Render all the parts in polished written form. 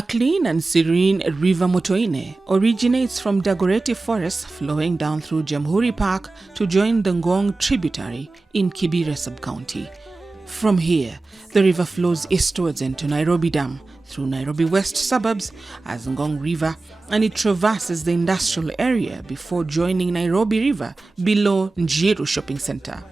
A clean and serene River Motoine originates from Dagoretti Forest flowing down through Jamhuri Park to join the Ngong tributary in Kibera sub-county. From here, the river flows eastwards into Nairobi Dam through Nairobi West suburbs as Ngong River, and it traverses the industrial area before joining Nairobi River below Njiru Shopping Center.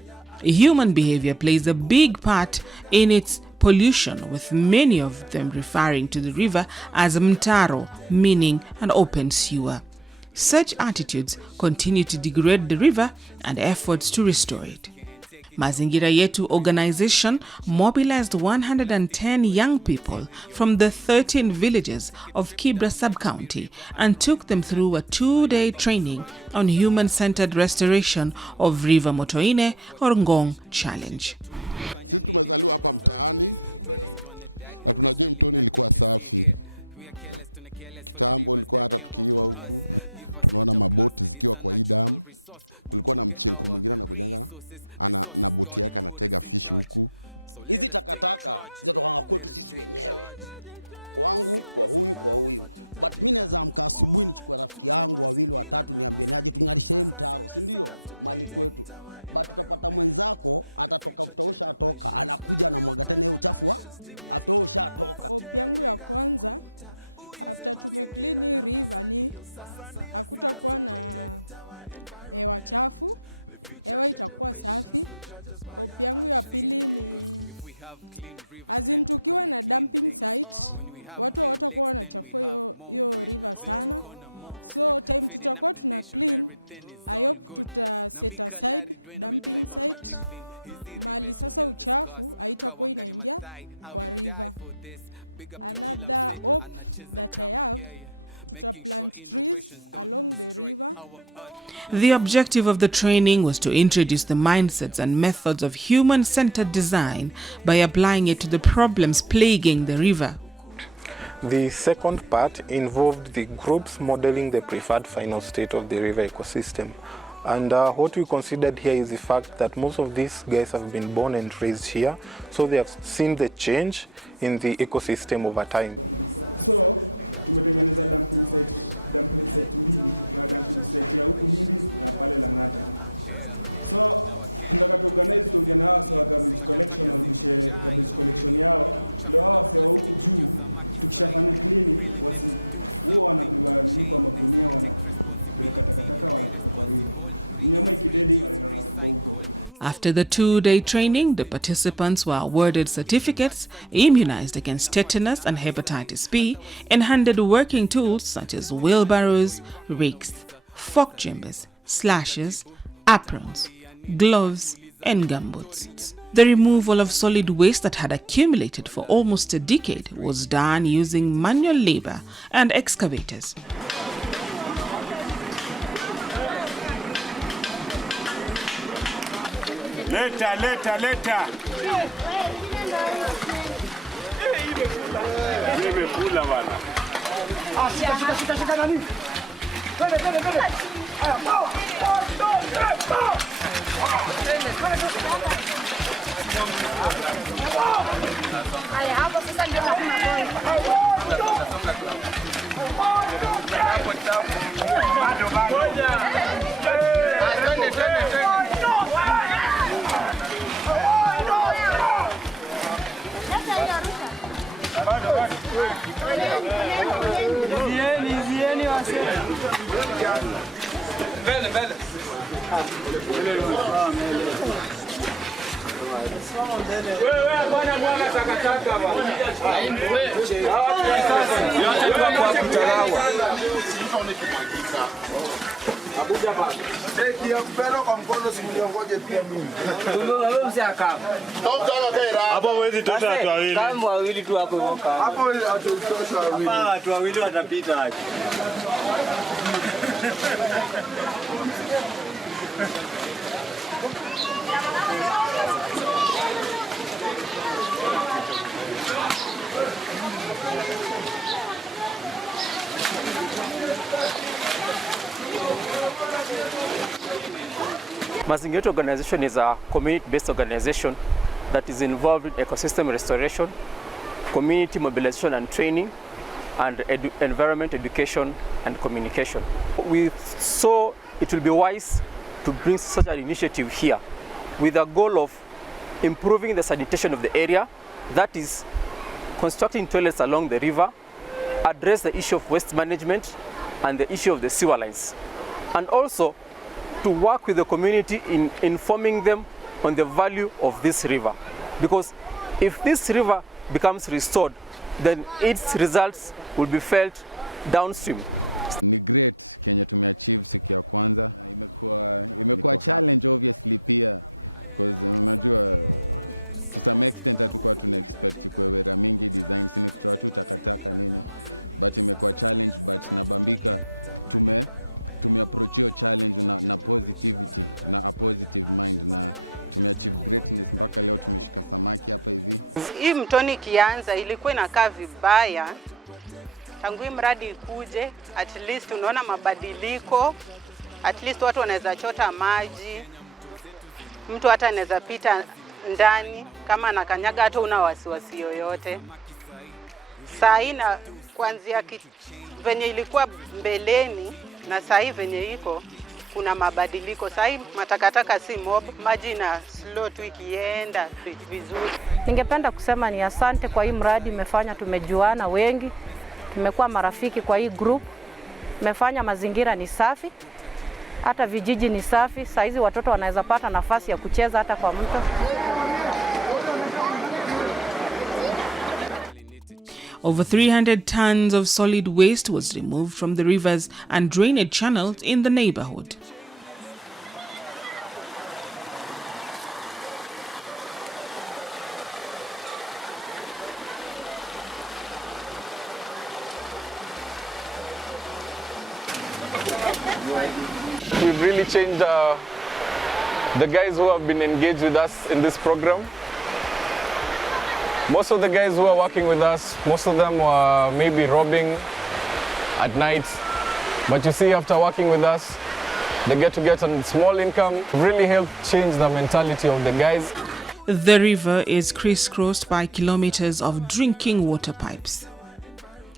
Human behavior plays a big part in its pollution, with many of them referring to the river as mtaro, meaning an open sewer. Such attitudes continue to degrade the river and efforts to restore it. Mazingira Yetu organization mobilized 110 young people from the 13 villages of Kibra sub-county and took them through a 2-day training on human-centered restoration of River Motoine or Ngong challenge. Sisi tumezaliwa hapa mtaani na tunajua mtoni ilikuwa safi. Kitambo ilikuwa hata tukiwa huku tunaona maboti zikiwa kwa hii damu. Kulikuwa na mchenku mwingine anakujanga na boti yake anatega fish huku. Hizi takataka zinatoka kwetu sisi wenyewe. Kwangu, kwa huyu. But mimi naweza amka asubuhi nichukue rafiki yangu wawili watatu niambie aje tungarishe mtaro, si ndio? Mali kwetu. But utapata mwenzako atatoka kutosha atoka anakuja na mwaga tena uchafu wa atosha atoka. Hope yangu ya kwanza after tumeclean river ni hakutakuwa na hewa chafu, hewa itakuwa safi. Hope yangu ya pili ni tukiwa na dumping site watu hawatakuwa wanachafua hiyo river sana. So time tutakuwa tuna clean, I hope tuta set aside dumping site. Mali sasa uchafu haitakuwa inaingia kwa river. Another hope that I have, tuta plant trees along the river. The objective of the training was to introduce the mindsets and methods of human-centered design by applying it to the problems plaguing the river. The second part involved the groups modeling the preferred final state of the river ecosystem. And what we considered here is the fact that most of these guys have been born and raised here, so they have seen the change in the ecosystem over time. So, tumetengeneza dumping site mbili, na dumping site ya huku Lindi na pale Lang'ata. So, tunataka tuorganize tuongea na wao garbage collection au bishe garbage collection yao. Ndio hao sio huku juu tukishafanya cleaning huwa wanabeba nini kwa magunia wanapeleka takataka wanatupa kwa river. Nyama ikidedi wanaenda huko. After the 2-day training, the participants were awarded certificates, immunized against tetanus and hepatitis B, and handed working tools such as wheelbarrows, rakes, fork jammers, slashes, aprons, gloves, and gumboots. The removal of solid waste that had accumulated for almost a decade was done using manual labor and excavators. Leta. Mazingira organization is a community-based organization that is involved in ecosystem restoration, community mobilization and training, and environment education and communication. We saw it will be wise to bring such an initiative here with a goal of improving the sanitation of the area, that is constructing toilets along the river, address the issue of waste management and the issue of the sewer lines, and also to work with the community in informing them on the value of this river. Because if this river becomes restored, then its results will be felt downstream. Ni great Kenya tumeachieve siku ya kwanza. Imekuwa challenge obviously pia, because unajua to some extent hatukuwa tuna expect kuwera mingi designs ni kutoa tu takataka nini, but imekuwa challenge, but nabambika tumeapproach hiyo challenge na positivity na a positive mind, na tumeachieve greatness mpaka leo tumeshika samaki hapa hivi. Hii mtoni kianza ilikuwa inakaa vibaya. Tangu hii mradi ikuje, at least unaona mabadiliko, at least watu wanaweza chota maji, mtu hata anaweza pita ndani kama anakanyaga hata una wasiwasi yoyote. Saa hii na kuanzia venye ilikuwa mbeleni na saa hii venye iko kuna mabadiliko. Saa hii matakataka si mob, maji na slow tu ikienda vizuri. Ningependa kusema ni asante kwa hii mradi, imefanya tumejuana wengi, tumekuwa marafiki kwa hii group, imefanya mazingira ni safi, hata vijiji ni safi. Saa hizi watoto wanaweza pata nafasi ya kucheza hata kwa mto. Over 300 tons of solid waste was removed from the rivers and drainage channels in the neighborhood. We've really changed the guys who have been engaged with us in this program. Most of the guys who are working with us, most of them were maybe robbing at night. But you see, after working with us, they get a small income. It really helped change the mentality of the guys. The river is crisscrossed by kilometers of drinking water pipes.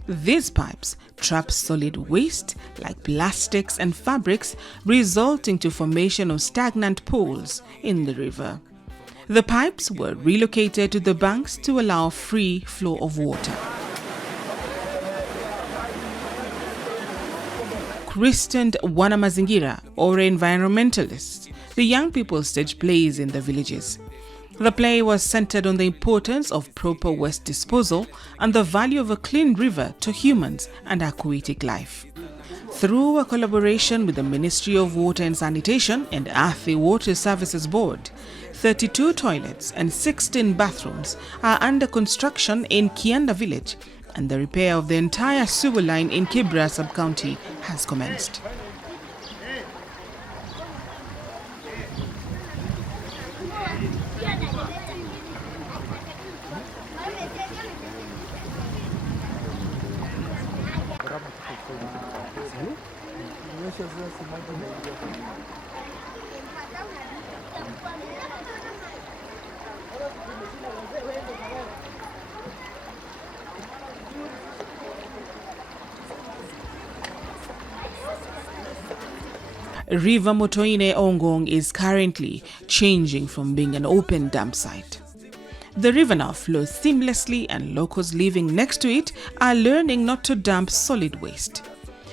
These pipes trap solid waste like plastics and fabrics, resulting to formation of stagnant pools in the river. The pipes were relocated to the banks to allow free flow of water. Christened Wana Mazingira, or environmentalists, the young people stage plays in the villages. The play was centered on the importance of proper waste disposal and the value of a clean river to humans and aquatic life. Through a collaboration with the Ministry of Water and Sanitation and Athi Water Services Board, 32 toilets and 16 bathrooms are under construction in Kianda village, and the repair of the entire sewer line in Kibra sub-county has commenced. River Ngong is currently changing from being an open dump site. The river now flows seamlessly, and locals living next to it are learning not to dump solid waste.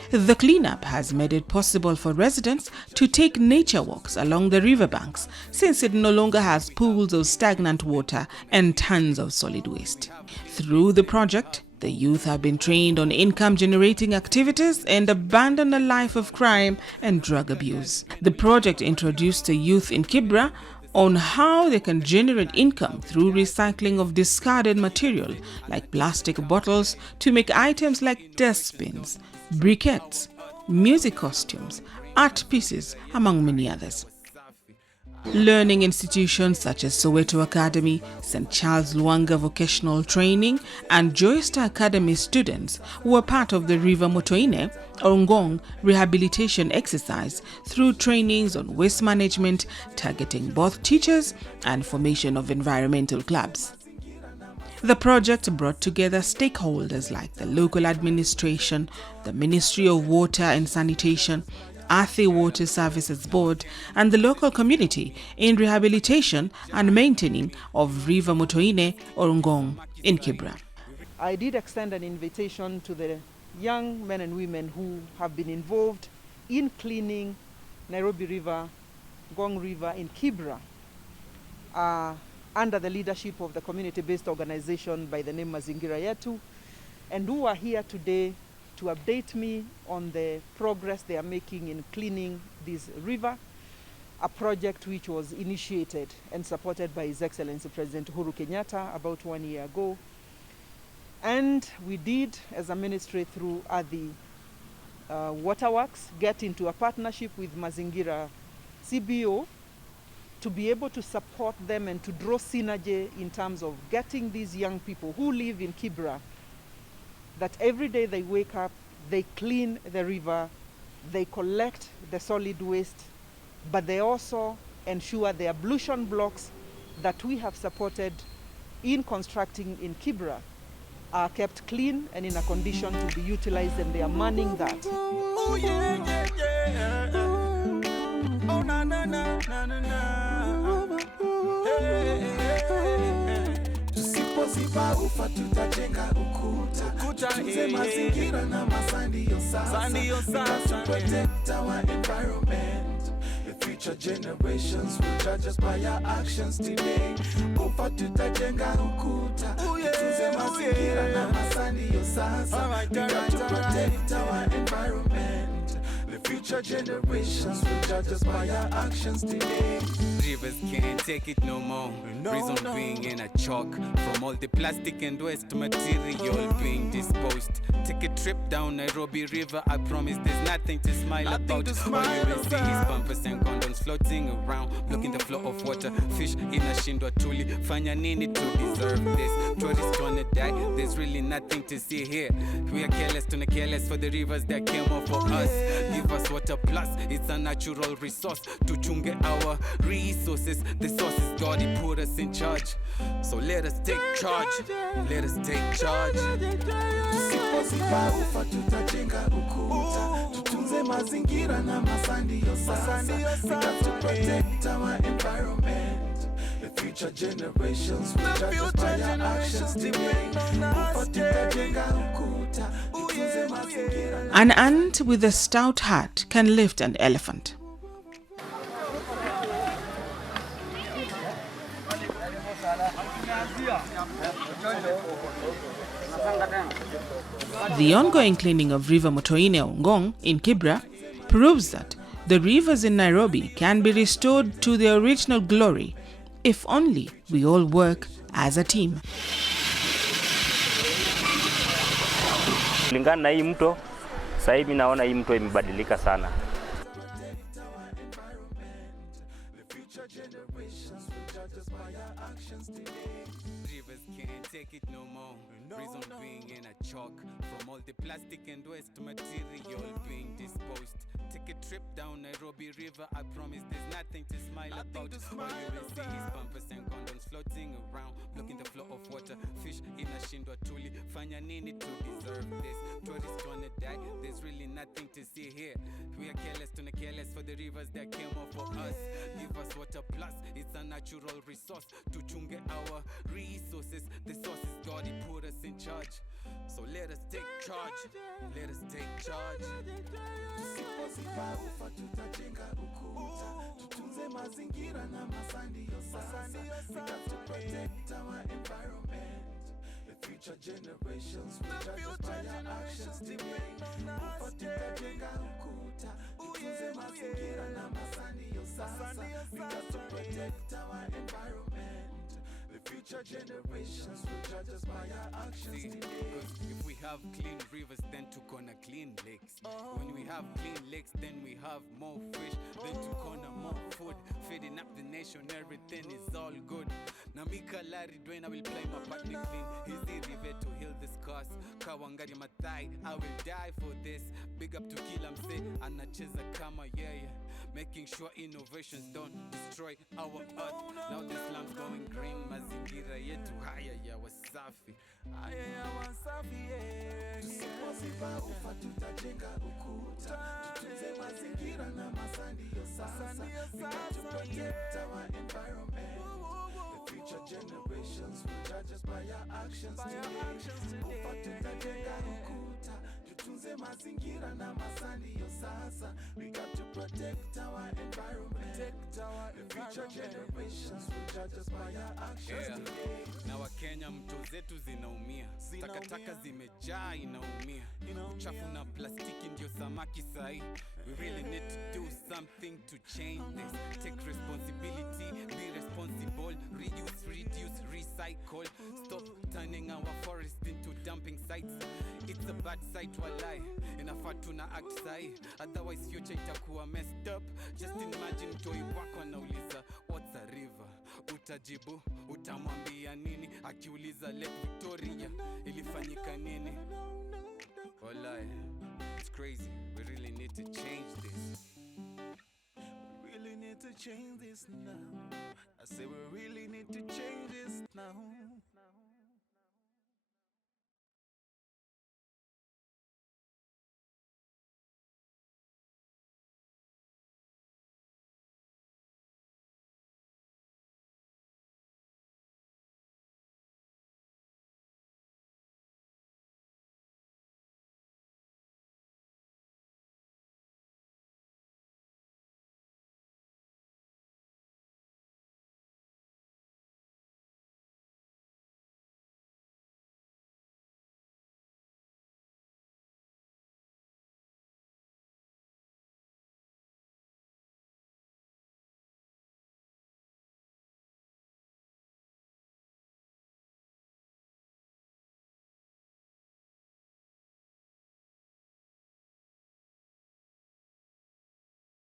The cleanup has made it possible for residents to take nature walks along the riverbanks, since it no longer has pools of stagnant water and tons of solid waste. Through the project, the youth have been trained on income-generating activities and abandon a life of crime and drug abuse. The project introduced the youth in Kibra on how they can generate income through recycling of discarded material like plastic bottles to make items like dustbins, briquettes, music costumes, art pieces, among many others. Learning institutions such as Soweto Academy, St. Charles Luanga Vocational Training, and Joyster Academy students were part of the River Ngong rehabilitation exercise through trainings on waste management, targeting both teachers and formation of environmental clubs. The project brought together stakeholders like the local administration, the Ministry of Water and Sanitation, Athi Water Services Board, and the local community in rehabilitation and maintaining of River Motoine or Ngong in Kibra. I did extend an invitation to the young men and women who have been involved in cleaning Nairobi River, Ngong River in Kibra, under the leadership of the community-based organization by the name Mazingira Yetu, and who are here today to update me on the progress they are making in cleaning this river, a project which was initiated and supported by His Excellency President Uhuru Kenyatta about 1 year ago. And we did, as a ministry through the Waterworks, get into a partnership with Mazingira CBO to be able to support them and to draw synergy in terms of getting these young people who live in Kibra, that every day they wake up, they clean the river, they collect the solid waste, but they also ensure the ablution blocks that we have supported in constructing in Kibra are kept clean and in a condition to be utilized, and they are manning that. Oh, yeah, yeah, yeah. Oh, na, na, na, na, na, na. Hey, hey, hey. Tusipoziba ufa tutajenga ukuta, tutunze mazingira na masandio sasa, to protect our environment. The future generations will judge us by our actions today. Ufa tutajenga ukuta, tutunze mazingira na masandio sasa, we got to protect our environment. The future generations will judge us by our actions today. Rivers can't take it no more. Reason being in a choke from all the plastic and waste material being disposed. Take a trip down Nairobi River. I promise there's nothing to smile about. All you will see is bumpers and condoms floating around, blocking the flow of water. Fish in a shindwa tuli. Fanya nini to deserve this? Tourists wanna die. There's really nothing to see here. We are careless to not careless for the rivers that came up for us. Give us water plus, it's a natural resource. To chunge our resources, the source is God, He put us in charge. So let us take charge, let us take charge. Tusipoziba ufa tutajenga ukuta, tutunze mazingira na masandio sasa, we got to protect our environment. The future generations will judge us by our actions today. Ufa tutajenga ukuta, tutunze mazingira. An ant with a stout heart can lift an elephant. The ongoing cleaning of River Motoine or Ngong in Kibra proves that the rivers in Nairobi can be restored to their original glory if only we all work as a team. Kulingana na hii mto, sasa hivi naona hii mto imebadilika sana. Rivers can't take it no more. Reason being in a choke from all the plastic and waste material being disposed. Take a trip down Nairobi River. I promise there's nothing to smile about. All you will see is bumpers and condoms floating around, blocking the flow of water. Fish in a shindwa tuli. Fanya nini to deserve this? Tourists wanna die. There's really nothing to see here. We are careless to not careless for the rivers that came up for us. Give us water plus, it's a natural resource. To chunge our resources, the source is God, He put us in charge. So let us take charge, let us take charge. Tusipoziba ufa tutajenga ukuta, tutunze mazingira na masandio sasa, we got to protect our environment. The future generations will judge us by our actions today. Ufa tutajenga ukuta, tutunze mazingira na masandio sasa, we got to protect our environment. The future generations will judge us by our actions today. If we have clean rivers, then to corner clean lakes. When we have clean lakes, then we have more fish, then to corner more food. Feeding up the nation, everything is all good. Namika Larry Dwayne, I will play my partner clean. He's the river to heal the scars. Kawangari Mathai, I will die for this. Big up to Kilamse, anacheza kama yeye. making sure innovations don't destroy our earth. Now the slums going green, mazingira yetu haya ya wasafi. Haya ya wasafi, yeah. Tusipoziba ufa tutajenga ukuta, tutunze mazingira na masandio sasa. We got to protect our environment. The future generations will judge us by our actions today. Ufa tutajenga ukuta, tutunze mazingira na masandio sasa. We got to protect our environment. The future generations will judge us by our actions today. Na Wakenya mto zetu zinaumia, takataka zimejaa inaumia, uchafu na plastiki ndio samaki sahi. We really need to do something to change this. Take responsibility, be responsible, reduce, recycle. Stop turning our forest into dumping sites. It's a bad sight walai, inafaa tuna act sahi, otherwise future itakuwa messed up. Just imagine toi wako anauliza what's a river, utajibu utamwambia nini? Akiuliza Lake Victoria ilifanyika nini? Walai, it's crazy. We really need to change this. We really need to change this now. I say we really need to change this now.